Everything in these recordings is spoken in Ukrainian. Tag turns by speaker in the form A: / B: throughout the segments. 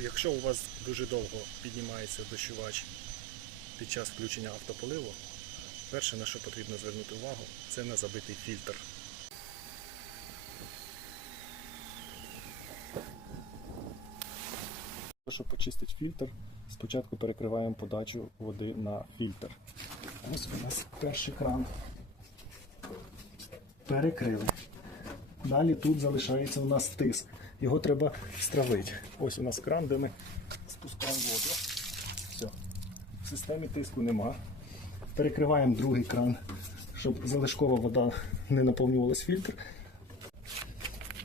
A: Якщо у вас дуже довго піднімається дощувач під час включення автополиву, перше на що потрібно звернути увагу, це на забитий фільтр. Щоб почистити фільтр, спочатку перекриваємо подачу води на фільтр. Ось у нас перший кран. Перекрили. Далі тут залишається у нас тиск. Його треба стравити. Ось у нас кран, де ми спускаємо воду. Все. В системі тиску нема. Перекриваємо другий кран, щоб залишкова вода не наповнювалась фільтр.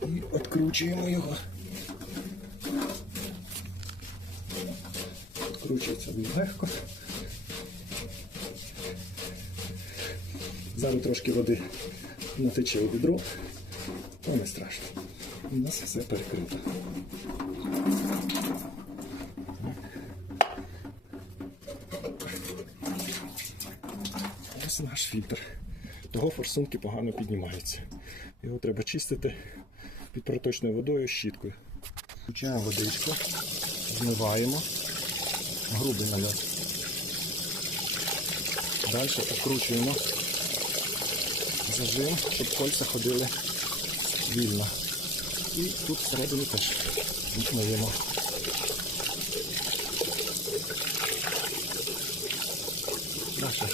A: І відкручуємо його. Відкручується він легко. Зараз трошки води натече у відро, то не страшно. У нас все перекрито. Ось наш фільтр. Того форсунки погано піднімаються. Його треба чистити під проточною водою щіткою. Включаємо водичку, змиваємо, грубий нальот. Далі окручуємо зажим, щоб кольця ходили вільно. І тут всередині теж відмиємо. Далі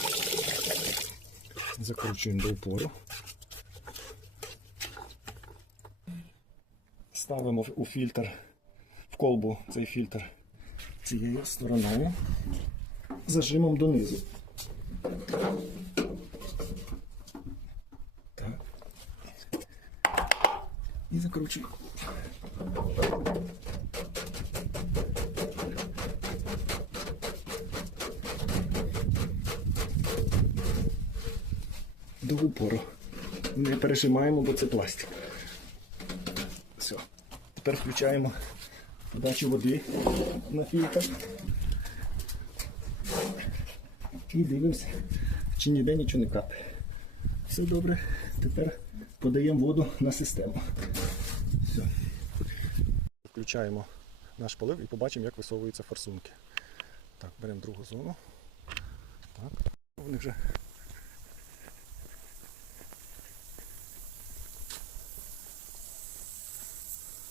A: закручуємо до упору. Ставимо у фільтр, в колбу цей фільтр цією стороною, зажимом донизу. І закручуємо. До упору. Не пережимаємо, бо це пластик. Все. Тепер включаємо подачу води на фільтр. І дивимося, чи ніде нічого не капає. Все добре. Тепер подаємо воду на систему. Все. Включаємо наш полив і побачимо, як висовуються форсунки. Так, беремо другу зону. Так. Вони вже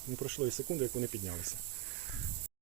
A: не пройшло і секунди, як вони піднялися.